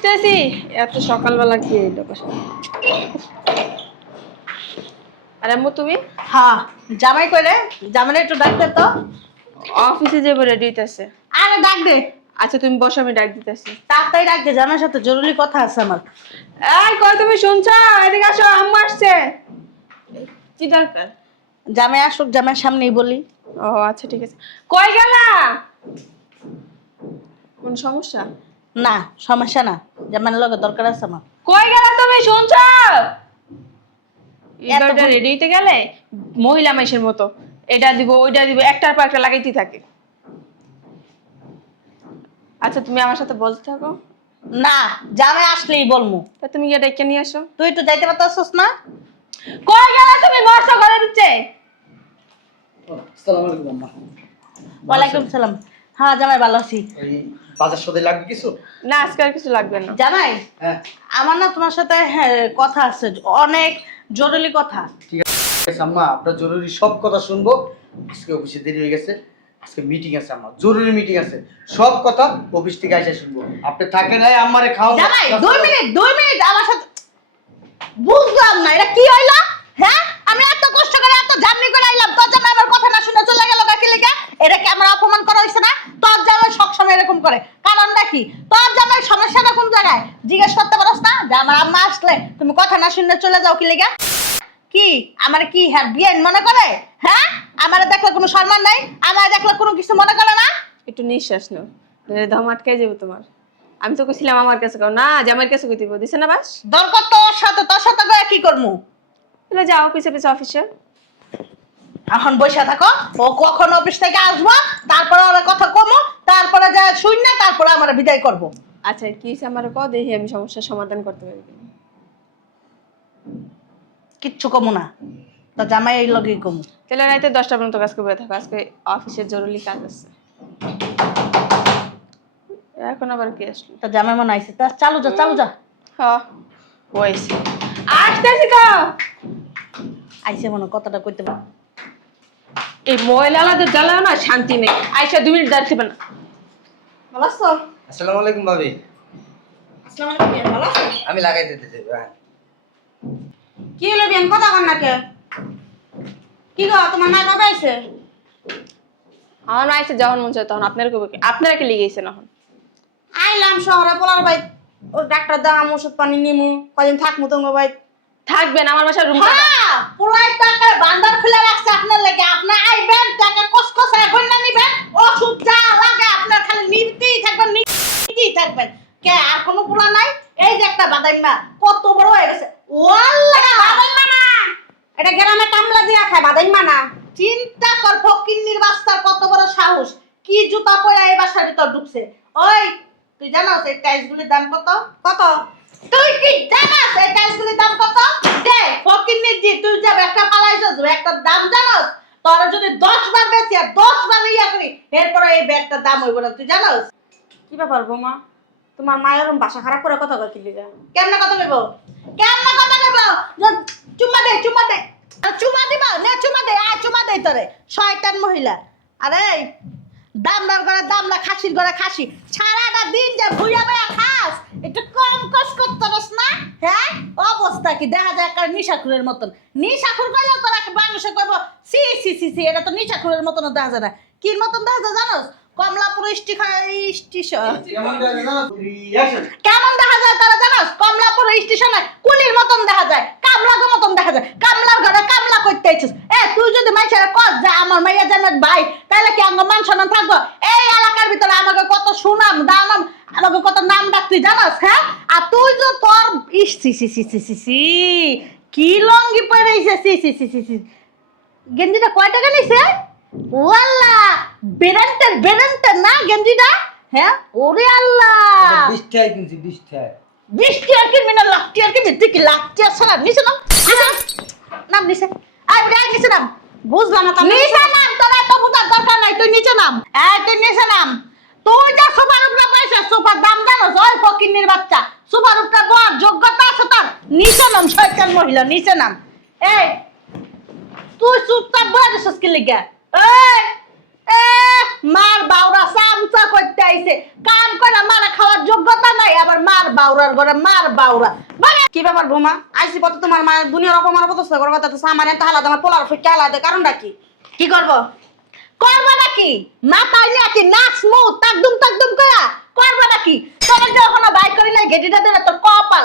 আসতেছি। এত সকালবেলা কি এলো? আরে আম্মু তুমি? হ্যাঁ, জামাই কইরে জামাই একটু ডাক দে তো। অফিসে যাবো, রেডি হইতাছে। আরে ডাক দে। আচ্ছা তুমি বসো, আমি ডাক দিতেছি। তাড়াতাড়ি ডাক দে, জামাইয়ের সাথে জরুরি কথা আছে আমার। এই কই তুমি শুনছো? এদিকে আসো, আম্মু আসছে। কি দরকার? জামাই আসুক, জামাইয়ের সামনেই বলি। ও আচ্ছা ঠিক আছে। কই গেলা? কোন সমস্যা? না, সমস্যা না, জামাইয়ের লগে দরকার আছে আমার। কই গেলা তুমি? শুনছো? এত এটা রেডি হইতে গেলে মহিলা মেশের মতো এটা দিব ওইটা দিব, একটার পর একটা লাগাইতে থাকে। আচ্ছা তুমি আমার সাথে বলতে থাকো। না, জামাই আসলেই বলমু। তা তুমি গিয়ে ডেকে নিয়ে আসো। তুই তো যাইতে পারতাছস না? কই গেলা তুমি? নষ্ট করে দিচ্ছে। আসসালামু আলাইকুম আম্মা। ওয়ালাইকুম সালাম। হ্যাঁ জামাই, ভালো আছি। ওই বাজার সদাই লাগবে কিছু? না আজকে আর কিছু লাগবে না। জামাই, হ্যাঁ আমার না তোমার সাথে কথা আছে, অনেক জরুরি কথা। ঠিক আছে আম্মা, আপনার জরুরি সব কথা শুনবো। আজকে অফিসে দেরি হয়ে গেছে, আজকে মিটিং আছে আম্মা, জরুরি মিটিং আছে। সব কথা অফিস থেকে এসে শুনবো। আপনি থাকেন, নাই আমারে খাওয়া। জামাই 2 মিনিট আমার সাথে। বুঝলাম না এটা কি হইলো। হ্যাঁ, আমি এত কষ্ট করে এত জার্নি করে আইলাম, তোর জামাই আমার কথা না শুনে চলে গেল কাকি লেগে। এটা কি আমার অপমান করা হইছে না? তোর জামাই সবসময় এরকম করে, কারণটা কি? তোর জামাই সমস্যাটা কোন জায়গায় জিজ্ঞেস করতে পারস না যে আমার আম্মা আসলে তুমি কথা না শুনে চলে যাও কি লেগে? কি আমার কি হ্যাঁ বিয়ে মনে করে? হ্যাঁ, আমার দেখলে কোনো সম্মান নাই, আমার দেখলে কোনো কিছু মনে করে না। একটু নিঃশ্বাস নাও, নইলে দম আটকাই যাবে তোমার। আমি তো কইছিলাম আমার কাছে কাও না, জামাইয়ের কাছে কইতে দিছে না বাস। দরকার তোর সাথে করে কি করবো? তাহলে যাও পিছে পিছে অফিসে। এখন বসে থাকো, ও কখন অফিস থেকে আসবো, তারপরে ওরা কথা কমো, তারপরে যা শুন না, তারপরে আমরা বিদায় করব। আচ্ছা কি হইছে আমার কও, দেখি আমি সমস্যার সমাধান করতে পারি কিনা। কিচ্ছু কমো না, তো জামাই এই লগেই কমো। তাহলে রাতে 10টা পর্যন্ত কাজ করবে থাকো, আজকে অফিসের জরুরি কাজ আছে। এখন আবার কি আসলো? তো জামাই মনে আইছে, তা চালু যা। হ্যাঁ হইছে, আসতেছি তো। আইসে মনে কথাটা কইতে পার। এই ময়লালাদের জ্বালাও না শান্তি নেই। আইসা 2 মিনিট দাঁড়াতে পারে না। ভালো আছো? আসসালামু আলাইকুম ভাবি। আসসালামু আলাইকুম, ভালো আছো? আমি লাগাই দিতে চাই। হ্যাঁ কি হলো বিয়ান, কথা কন না কে? কি গো, তোমার নাই বাবা আইছে? আমার না আইসে যখন মন চায় তখন আপনারা কবে কি আপনারা কি লিগেছেন এখন? আইলাম শহরে পোলার ভাই, ও ডাক্তার দাম ওষুধ পানি নিমু, কদিন থাকমু তোমার ভাই। থাকবেন আমার বাসার রুম। হ্যাঁ, পোলাই টাকা বান্দার খুলে রাখছে আপনার লাগে। আপনি আইবেন, টাকা কসকস এখন না নিবেন, ওষুধ যা লাগে আপনার খালি নিতেই থাকবেন। কে আর কোনো পোলা নাই? এই যে একটা বাদাইমা কত বড় হয়ে গেছে। ওয়াল্লাহ বাদাইমা না, এটা গ্রামে কামলা দিয়া খায়, বাদাইমা না। চিন্তা কর ফকিন্নির বাস্তার কত বড় সাহস, কি জুতা পরে এই বাসার ভিতর ঢুকছে। ওই তুই জানোস এই টাইলসগুলির দাম কত? কত? তুই কি জানোস এই টাইলসগুলির দাম কত? দে ফকিন্নির জি, তুই যা একটা পালাইছস, একটা দাম জানোস? তোরা যদি 10 বার বেশি আর 10 বার ইয়া করি, এরপরে এই ব্যাগটার দাম হইব না, তুই জানোস? কি ব্যাপার বৌমা, তোমার মায়ের ওরম ভাষা খারাপ করে কথা কয় কি লিগা? কেমনে কথা কইব? চুম্মা দে আর চুম্মা দিবা নে, চুম্মা দে, আর চুম্মা দে তোরে শয়তান মহিলা। আরে দামদার ঘরে দামলা, খাসির ঘরে খাসি, সারাটা দিন যে ভুইয়া বেয়া খাস, একটু কম কষ্ট করতে পারস না? হ্যাঁ, অবস্থা কি দেখা যায় একটা নিশাখুরের মতন। নিশাখুর কইলে তোরা মানুষে কইব সি সি সি সি, এটা তো নিশাখুরের মতন দেখা যায় না। কির মতন দেখা যায় জানোস? কমলাপুর স্টেশন কেমন লাগে জানো? রিঅ্যাকশন কেমন দেখা যায় তারা জানোস? কমলাপুর স্টেশনে কুলির মতন দেখা যায়, কামলার মতন দেখা যায়। কামলার ঘরে কামলা করতে আইছিস। তুই যদি মাইছের কস যে আমার মাইয়া জানাত ভাই, তাহলে কি আমার মান সম্মান থাকবো? এই এলাকার ভিতরে আমাকে কত সুনাম দাম, আমাকে কত নাম ডাক তুই জানাস? হ্যাঁ, আর তুই যে তোর সি সি সি সি সি সি কি লঙ্গি পরেছে, সি সি সি সি সি। গেঞ্জিটা কয় টাকা নিছে? ওয়াল্লা বেরেন্টের না গেঞ্জিটা? হ্যাঁ, ওরে আল্লাহ, 20 টাকা কিনছি, 20 টাকা। 20 টাকা কিনবি না লাখ টাকা কিনবি? তুই কি লাখ টাকা ছাড়া নিচে নাম নিচে আয় রে, নিচে নাম। বুঝলাম না তুমি। নিচে নাম, তোর এত বুঝার দরকার নাই, তুই নিচে নাম। তুই নিচে নাম। তুই যা সুপার উপরে পাইছিস, সুপার দাম জানোস? ওই ফকিন্নির বাচ্চা, সুপার উপরে বল যোগ্যতা আছে তোর? নিচে নাম শয়তান মহিলা, নিচে নাম। এই তুই চুপচাপ বলে দিছিস কি লিগা? এই মার বাউরা চামচা করতে আইছে, কাম করে মারা খাওয়ার যোগ্যতা নাই, আবার মার বাউরার ঘরে মার বাউরা মানে কি ব্যাপার বৌমা আইসি পথে তোমার মায়ের দুনিয়ার অপমান অপদস্থ করার কথা তো আমার একটা আলাদা আমার পোলার ফিকে আলাদা কারণটা কি কি করব করবা নাকি মাথায় নিয়ে কি নাচমু তাকদুম তাকদুম করা করবা নাকি তোর যখন বাই করি না গেটিটা দেবে তোর কপাল